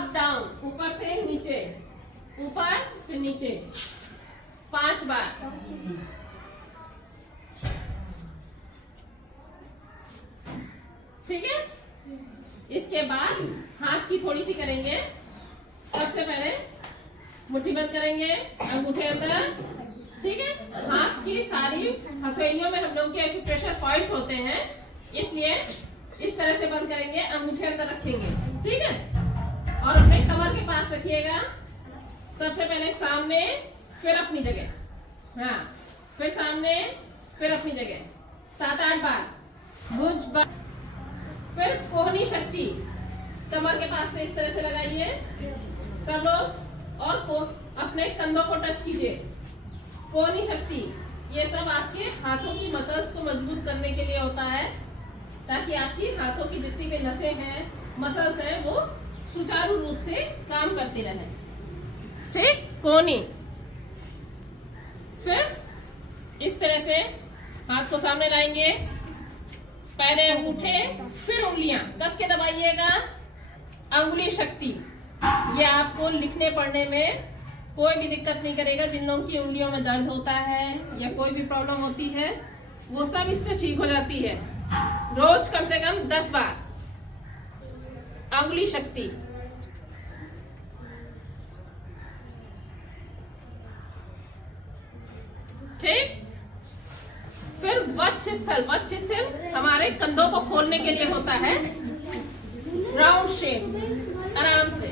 Up down, ऊपर से नीचे, ऊपर फिर नीचे 5 बार। ठीक है। इसके बाद हाथ की थोड़ी सी करेंगे। सबसे पहले मुट्ठी बंद करेंगे, अंगूठे अंदर। ठीक है। हाथ की सारी हथेलियों में हम लोग के एक्यूप्रेशर पॉइंट होते हैं, इसलिए इस तरह से बंद करेंगे, अंगूठे अंदर रखेंगे। ठीक है। और अपने कमर के पास रखिएगा। सबसे पहले सामने, फिर अपनी जगह, हाँ, फिर सामने, फिर अपनी जगह 7-8 बार। भुज बस। फिर कोहनी शक्ति कमर के पास से इस तरह से लगाइए सब लोग, और को अपने कंधों को टच कीजिए। कोहनी शक्ति, ये सब आपके हाथों की मसल्स को मजबूत करने के लिए होता है, ताकि आपकी हाथों की जितनी भी नसें हैं, मसल्स हैं, वो सुचारू रूप से काम करती रहे। ठीक। कोहनी। फिर इस तरह से हाथ को सामने लाएंगे, पहले अंगूठे, फिर उंगलियां कस के दबाइएगा। अंगुली शक्ति, ये आपको लिखने पढ़ने में कोई भी दिक्कत नहीं करेगा। जिन लोगों की उंगलियों में दर्द होता है या कोई भी प्रॉब्लम होती है, वो सब इससे ठीक हो जाती है। रोज कम से कम 10 बार अंगुली शक्ति। ठीक। फिर वक्ष स्थल। वक्ष स्थल हमारे कंधों को खोलने के लिए होता है। राउंड शेप, आराम से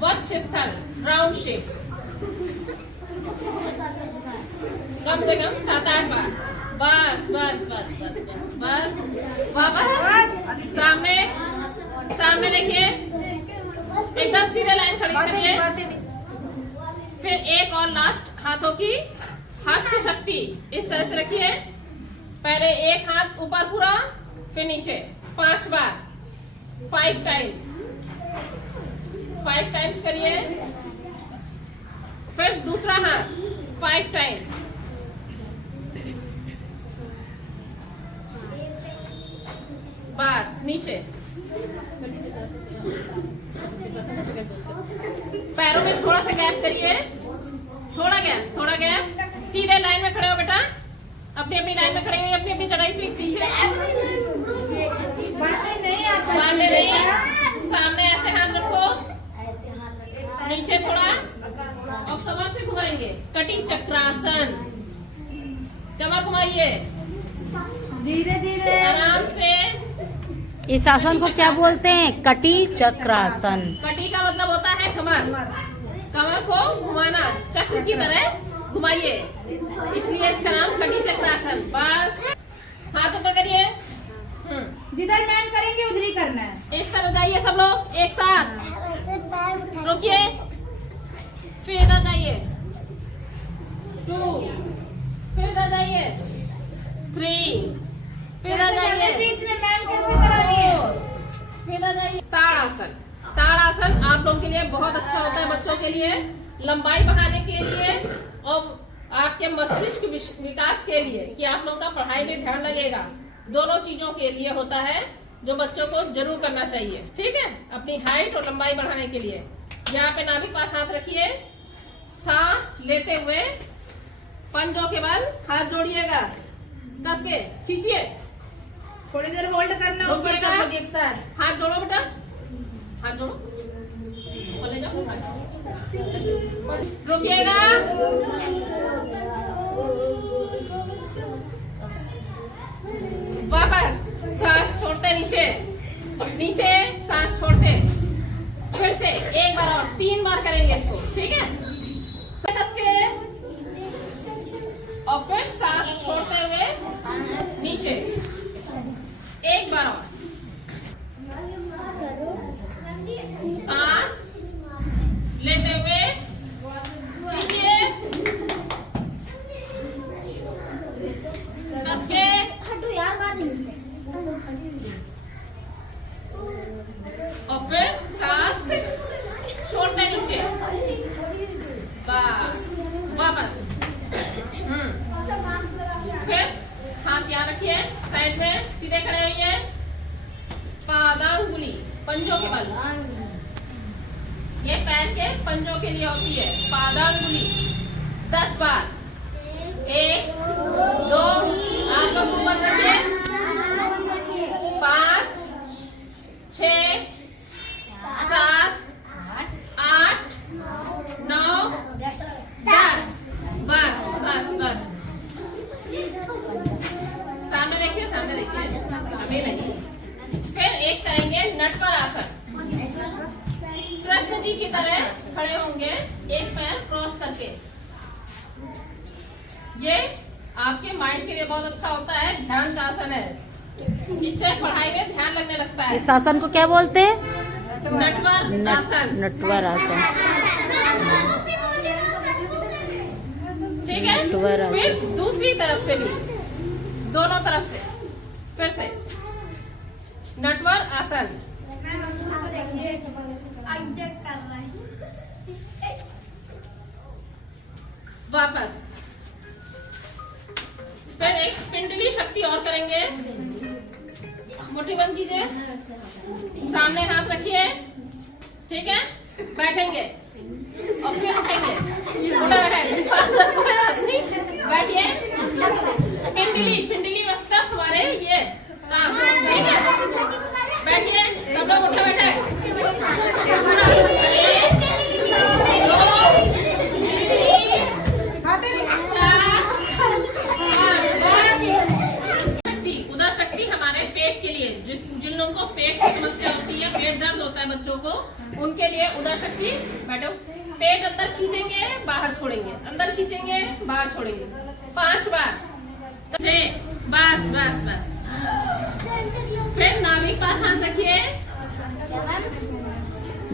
वक्ष स्थल, राउंड शेप, कम से कम 7-8 बार। बस बस बस बस बस बस। वापस सामने, सामने देखिए, एकदम सीधे लाइन खड़ी करिए। फिर एक और लास्ट, हाथों की हस्त शक्ति इस तरह से रखिए। पहले एक हाथ ऊपर पूरा, फिर नीचे 5 बार, 5 टाइम्स। 5 टाइम्स करिए। फिर दूसरा हाथ 5 टाइम्स। बस नीचे। पैरों में थोड़ा सा गैप करिए, थोड़ा गैप, थोड़ा गैप। सीधे लाइन में खड़े हो बेटा, अपनी अपनी लाइन में खड़े हुए, अपनी अपनी चढ़ाई पे पीछे बांधे नहीं। सामने ऐसे हाथ रखो, नीचे थोड़ा, और कमर से घुमाएंगे। कटी चक्रासन, कमर घुमाइए धीरे धीरे, आराम से। इस आसन को क्या बोलते हैं? कटी चक्रासन। कटी का मतलब होता है कमर। कमर को घुमाना, चक्र की तरह घुमाइए, इसलिए इसका नाम कटी चक्रासन। बस हाथों पे करिए, जिधर मैम करेंगे उधर ही करना है। इस तरह जाइए सब लोग एक साथ। रुकिए, फिर इधर जाइए 2, फिर इधर जाइए 3, फिर इधर जाइए बीच में मैम कैसे करा रही है? 4, फिर इधर जाइए। ताड़ासन। ताड़ासन आप लोगों के लिए बहुत अच्छा होता है, बच्चों के लिए, लंबाई बढ़ाने के लिए और आपके मस्तिष्क विकास के लिए, कि आप लोगों का पढ़ाई में ध्यान लगेगा। दोनों चीजों के लिए होता है, जो बच्चों को जरूर करना चाहिए। ठीक है। अपनी हाइट और लंबाई बढ़ाने के लिए। यहाँ पे नाभि पास हाथ रखिए, सांस लेते हुए पंजों के बल हाथ जोड़िएगा, कस के खींचिए, थोड़ी देर होल्ड करना, ऊपर सब लोग एक साथ। हाथ जोड़ो बेटा, हाथ जोड़ो, ले जाओ, रुकिएगा। वापस सांस छोड़ते, नीचे नीचे सांस छोड़ते। फिर से एक बार और 3 बार करेंगे इसको। ठीक है। कस के, और फिर सांस छोड़ते हुए नीचे एक बार और। सांस लेते हुए खींचिए, कस के, और फिर सांस छोड़ते नीचे। बस वापस। फिर हाथ यहाँ रखिए, साइड में सीधे खड़े होइए। पादांगुली, पंजों के बल, पैर के पंजों के लिए होती है। पादांगुली 10 बार। 1 2 आप लोग ऊपर रखिए। 5 6 7 8 9 10। बस बस बस। सामने देखिए, सामने देखिए, अभी नहीं। फिर एक करेंगे नटवर आसन। कृष्ण जी की तरह खड़े होंगे, एक पैर क्रॉस करके। ये आपके माइंड के लिए बहुत अच्छा होता है, ध्यान का आसन है। इससे पढ़ाई में ध्यान लगने लगता है। इस आसन को क्या बोलते हैं? नटवर आसन। नटवर आसन। ठीक है। नटवर आसन। फिर दूसरी तरफ से भी, दोनों तरफ से फिर से नटवर आसन। वापस। फिर एक पिंडली शक्ति और करेंगे। मुट्ठी बंद कीजिए, सामने हाथ रखिए, ठीक है। बैठेंगे और फिर उठेंगे। उठा बैठिए। पिंडली, पिंडली वक्त तक हमारे ये काम, ठीक है। बैठिए, सब लोग उठे बैठे। 1 2 3 4 5। उदर शक्ति हमारे पेट के लिए, जिन लोगों को पेट की समस्या होती है, पेट दर्द होता है बच्चों को, उनके लिए उदर शक्ति। बैठो। पेट अंदर खींचेंगे, बाहर छोड़ेंगे, अंदर खींचेंगे, बाहर छोड़ेंगे। 5 बार। बस बस बस। फिर नाभि के पास हाथ रखिए।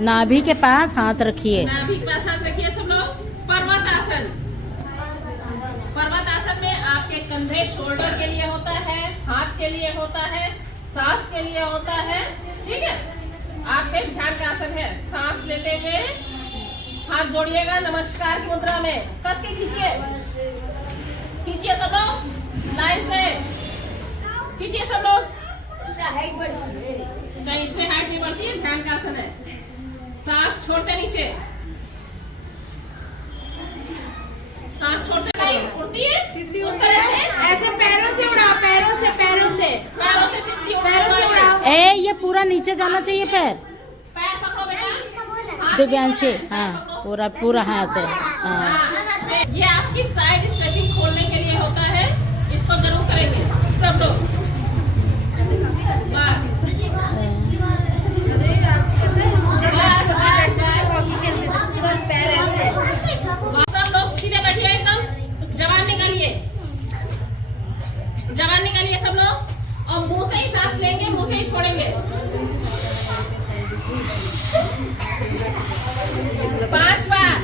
नाभि के पास हाथ रखिए। नाभि के पास हाथ रखिए सब लोग। पर्वत आसन। पर्वत आसन में आपके कंधे शोल्डर के लिए होता है, हाथ के लिए होता है, सांस के लिए होता है, ठीक है। आपके ध्यान का आसन है। सांस लेते हुए हाथ जोड़िएगा नमस्कार की मुद्रा में। कस के खींचिए, खींचिए सब लोग, लाइन से खींचिए सब लोग। नहीं, इससे हाइट नहीं बढ़ती है, ध्यान का आसन है। सांस छोड़ते नीचे, सांस छोड़ते उड़ती है उस तरह से। ऐसे पैरों से उड़ाओ, पैरों से, पैरों से, पैरों से तितली पैरों से उड़ाओ। ए ये पूरा नीचे जाना चाहिए पैर। पैर पकड़ो बेटा। दिव्यांशी, हाँ पूरा पूरा हाथ से। हाँ। हाँ, ये आपकी साइड स्ट्रेचिंग खोलने के लिए होता है। इसको जरूर करेंगे सब लोग। बस सब लोग सीधे बैठिए, एकदम जवान निकालिए, जवान निकालिए सब लोग। और मुंह से ही सांस लेंगे, मुंह से ही छोड़ेंगे। 5 बार।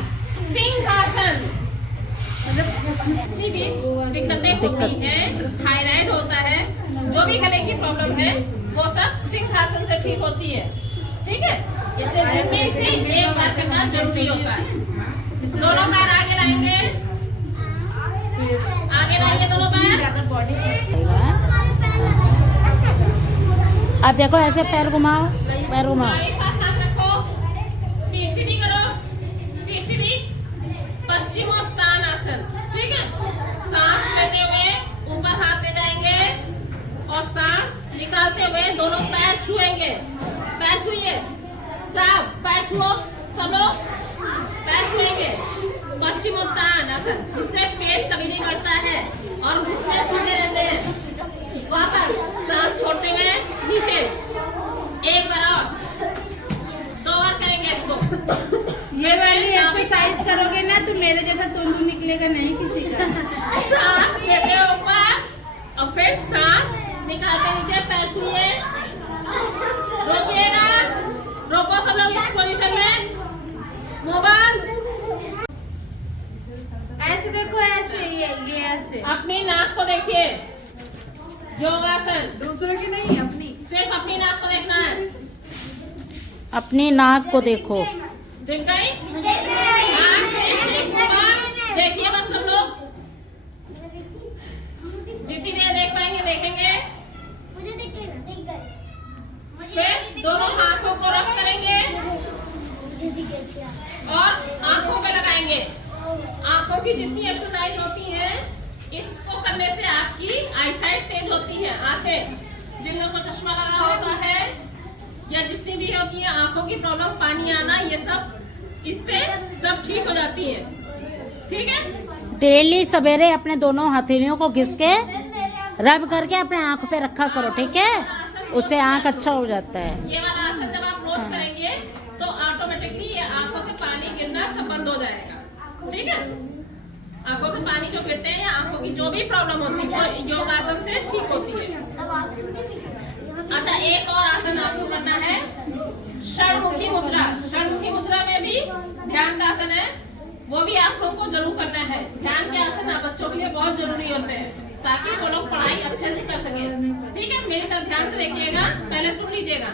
सिंहासन। भी दिक्कतें होती हैं, थायराइड होता है, जो भी गले की प्रॉब्लम है, वो सब सिंहासन से ठीक होती है, ठीक है। इसलिए दिन में से एक बार करना जरूरी होता है। दोनों पैर आगे लाएंगे, आगे लाइए दोनों पैर। अब देखो ऐसे पैर घुमाओ, पैर घुमाओ। पास हाथ रखो, पीठ सीधी करो, पीठ सीधी। पश्चिमोत्तानासन, ठीक है। सांस लेते हुए ऊपर हाथ ले जाएंगे और सांस निकालते हुए दोनों पैर छुएंगे। पैर छुइए सब, पैर छुओ सब लोग, पैर छुएंगे। पश्चिमोत्तानासन, इससे पेट कभी नहीं बढ़ता है और घुटने सीधे रहते हैं। वापस सांस छोड़ते हुए नीचे। एक बार और, 2 बार करेंगे इसको। ये वाली एक्सरसाइज करोगे ना तो मेरे जैसा तुम निकलेगा नहीं किसी का। सांस लेते हो ऊपर और फिर सांस निकालते नीचे। पैर छुइए, रोकिएगा, रोको सब लोग इस पोजीशन में। मोबाइल ऐसे देखो, ऐसे ये ऐसे। अपनी नाक को देखिए। योगासन। दूसरों की नहीं, अपनी। सिर्फ अपनी नाक को देखना है। अपनी नाक को देखो। दिख गई? हाँ, ठीक होगा। देखिए बस सब लोग, जितनी देर देख पाएंगे देखेंगे। फिर दोनों हाथों को रब करेंगे। और आंखों पे लगाएंगे। आंखों की जितनी एक्सरसाइज होती है इसको करने से आपकी आईसाइट तेज होती है। आंखें, जिन लोगों को चश्मा लगा होता है या जितनी भी होती है आंखों की प्रॉब्लम, पानी आना, ये सब इससे सब ठीक हो जाती है। ठीक है, डेली सवेरे अपने दोनों हथेलियों को घिस के रब करके अपने आंख पे रखा करो, ठीक है, उससे आंख अच्छा हो जाता है। ये वाला आसन जब आप रोज करेंगे तो ऑटोमेटिकली ये आंखों से पानी गिरना सब बंद हो जाएगा। ठीक है, आंखों से पानी जो गिरते हैं या आंखों की जो भी प्रॉब्लम होती है वो योग आसन से ठीक होती है। अच्छा, एक और आसन आपको करना है, षणमुखी मुद्रा। षणमुखी मुद्रा में भी ध्यान का आसन है, वो भी आप लोग को जरूर करना है। ध्यान के आसन बच्चों के लिए बहुत जरूरी होते हैं ताकि वो लोग पढ़ाई अच्छे से कर सके। ठीक है, मेरी तरफ ध्यान से देखिएगा, पहले सुन लीजिएगा।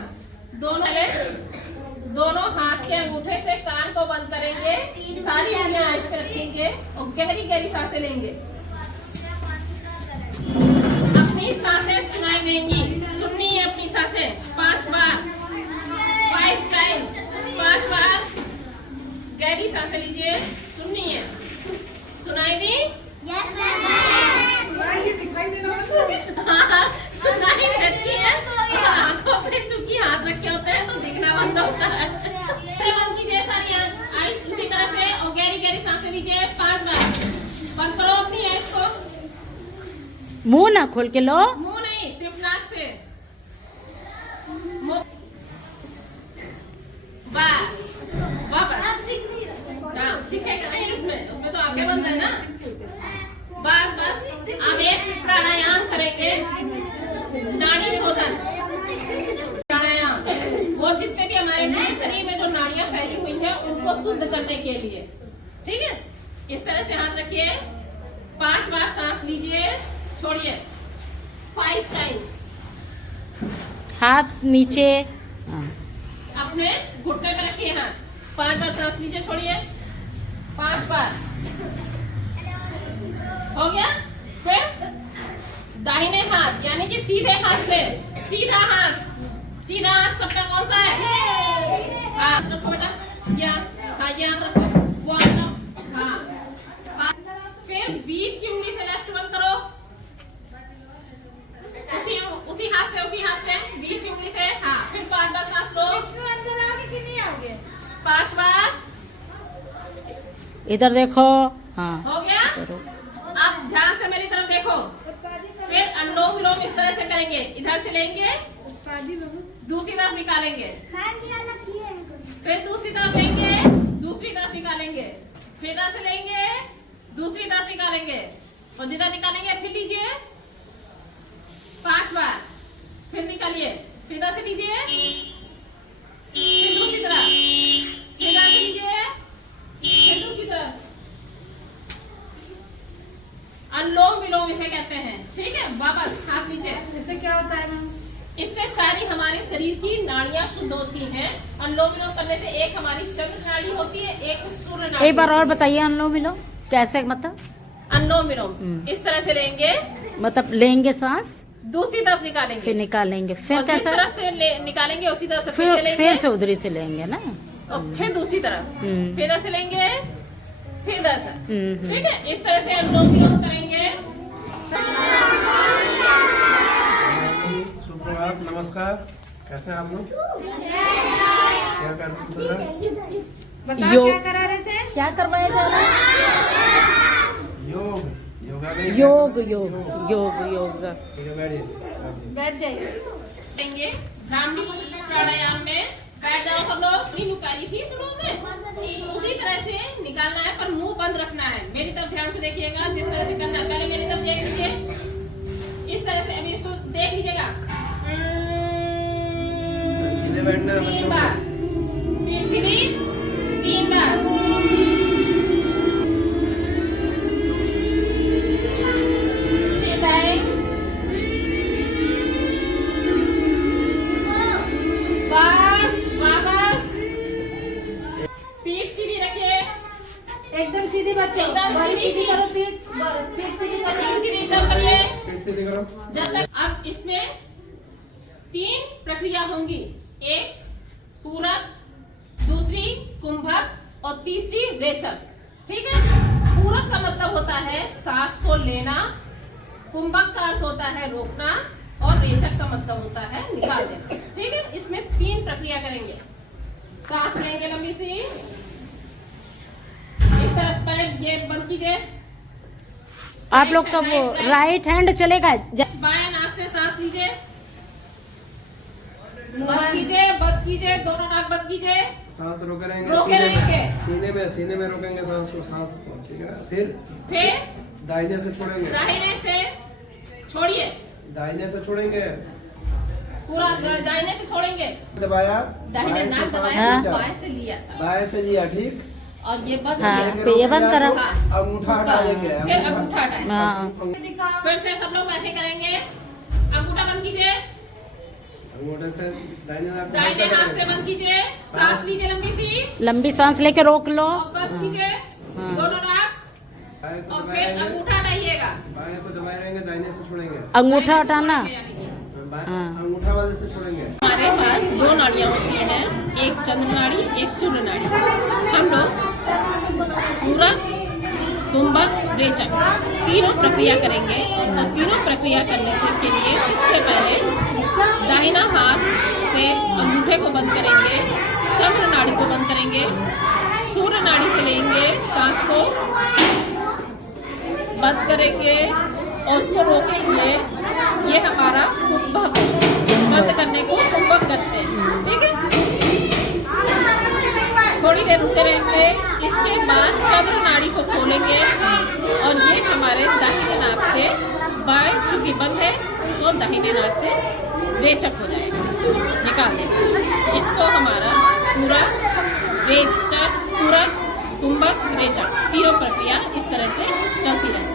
दोनों हाथ के अंगूठे से कान को बंद करेंगे, सारी उंगलियां आइस पे रखेंगे और गहरी गहरी सांसें लेंगे। अपनी सांसें सुनाई देंगी, सुननी है अपनी सांसें 5 बार, 5 टाइम्स, 5 बार गहरी सांसें लीजिए, सुननी है। सुनाई दी? हाँ, सुनाई देती है। आंखों पे चूंकि हाथ रखे होते हैं तो दिखना बंद होता है। बंद कीजिए सारी आइस उसी तरह से और गहरी गहरी सांसें लीजिए 5 बार। बंद करो अपनी आइस को, मुंह ना खोल के लो, मुंह नहीं, सिर्फ नाक से। बस वापस दिखेगा नहीं, उसमें तो आंखें बंद है ना। बस अब एक प्राणायाम करेंगे, नाड़ी शोधन प्राणायाम। वो जितने भी हमारे पूरे शरीर में जो नाड़ियां फैली हुई हैं उनको शुद्ध करने के लिए। ठीक है, इस तरह से हाथ रखिए, 5 बार सांस लीजिए, छोड़िए 5 टाइम्स। हाथ नीचे, अपने घुटने पे रखिए हाथ, 5 बार सांस लीजिए, छोड़िए 5 बार। हो गया? फिर दाहिने हाथ यानी कि सीधे हाथ से, सीधा हाथ सबका कौन सा है? हाथ रखो बेटा, हाँ ये हाथ रखो, वो हाथ रखो, हाँ। फिर बीच की उंगली से लेफ्ट बंद करो, उसी हाथ से बीच की उंगली से, हाँ। फिर 5 बार सांस लो, 5 बार। इधर देखो, हाँ हो गया? अब ध्यान से मेरी तरफ देखो। फिर अनुलोम विलोम इस तरह से करेंगे, इधर से लेंगे, दूसरी तरफ निकालेंगे, फिर दूसरी तरफ लेंगे, दूसरी तरफ निकालेंगे, फिर इधर से लेंगे, दूसरी तरफ निकालेंगे और जिधर निकालेंगे फिर लीजिए 5 बार, फिर निकालिए, फिर इधर से लीजिए, फिर दूसरी तरफ, फिर इधर से लीजिए, फिर दूसरी तरफ। अनुलोम विलोम इसे कहते हैं। ठीक है, वापस हाथ नीचे। इससे क्या होता है मैम? इससे सारी हमारे शरीर की नाड़ियां शुद्ध होती हैं। अनुलोम विलोम करने से एक हमारी चंद्र नाड़ी होती है, एक सूर्य नाड़ी। एक बार और बताइए, अनुलोम विलोम कैसे, मतलब अनुलोम विलोम इस तरह से लेंगे, मतलब लेंगे सांस, दूसरी तरफ निकालेंगे, फिर निकालेंगे, फिर और जिस कैसे, तरफ से निकालेंगे उसी तरफ से फिर से लेंगे, फिर से उधरी से लेंगे ना, और फिर दूसरी तरफ, फिर इधर से लेंगे, फिर इधर तक। ठीक है, इस तरह से अनुलोम विलोम करेंगे। सुप्रभात, नमस्कार, कैसे हैं आप लोग? क्या कर रहे हैं? बताओ क्या करा रहे थे? क्या करवाया जा रहा है? योगा नहीं, योग। बैठ जाइए। करेंगे ब्राह्मणी प्राणायाम में। बैठ जाओ सब लोग। निकाली थी शुरू में, उसी तरह से निकालना है पर मुंह बंद रखना है। मेरी तरफ ध्यान से देखिएगा, जिस तरह से करना है पहले मेरी तरफ देख लीजिए, इस तरह से अभी देख लीजिएगा। सीधे बैठना है 3 बच्चों बार, को। फिर सीधी 3 बार, एकदम सीधी बच्चों, एकदम बड़ी सीधी। सीधी करो, पीठ सीधी करो। सीधी एकदम करिए। फिर सीधे करो। जब तक अब इसमें 3 प्रक्रिया होंगी, एक पूरक, दूसरी कुंभक और तीसरी रेचक। ठीक है, पूरक का मतलब होता है सांस को लेना, कुंभक का अर्थ होता है रोकना और रेचक का मतलब होता है निकाल देना। ठीक है, इसमें 3 प्रक्रिया करेंगे। सांस लेंगे लंबी सी, इस तरह पहले ये बंद कीजिए। आप लोग का वो राइट हैंड चलेगा। बाएं नाक से सांस लीजिए, बंद कीजिए, दोनों नाक बंद कीजिए। सांस रोके रहेंगे, रोके रहेंगे। सीने में रोकेंगे सांस को, ठीक है। फिर दाहिने से छोड़ेंगे, दाहिने से छोड़िए, दाहिने से छोड़ेंगे, पूरा दाहिने से छोड़ेंगे। दबाया, दाहिने नाक दबाया, हाँ। बाएं से लिया था बाएं से लिया, ठीक। और ये बंद हाँ, किया। फिर ये बंद करो। अंगूठा हटा देंगे, फिर अंगूठा हटाएं। हाँ, फिर से सब लोग ऐसे करेंगे। अंगूठा बंद कीजिए, अंगूठे से दाहिने हाथ से बंद कीजिए, सांस लीजिए लंबी सी, लंबी सांस लेके रोक लो। और बंद कीजिए दोनों नाक, और फिर अंगूठा हटाइएगा। बाएं को दबाए रहेंगे, दाहिने से छोड़ेंगे, अंगूठा हटाना। हाँ। अंगूठा वाले से छोड़ेंगे। हमारे पास 2 नाड़ियाँ होती हैं, एक चंद्र नाड़ी, एक सूर्य नाड़ी। हम लोग पूरक, कुंभक, रेचक तीनों प्रक्रिया करेंगे। तो तीनों प्रक्रिया करने से के लिए सबसे पहले दाहिना हाथ से अंगूठे को बंद करेंगे, चंद्र नाड़ी को बंद करेंगे, सूर्य नाड़ी से लेंगे सांस को, बंद करेंगे और उसको रोकेंगे। ये हमारा कुंभक, बंद करने को कुंभक करते हैं। ठीक है, थोड़ी देर रुके रहेंगे। इसके बाद चंद्र नाड़ी को खोलेंगे और ये हमारे दाहिने नाक से, बाएं चूंकि बंद है तो दाहिने नाक से रेचक हो जाएगा, निकाल देंगे। इसको हमारा पूरा रेचक, पूरक, कुंभक, रेचक तीनों प्रक्रिया इस तरह से चलती रहेगी।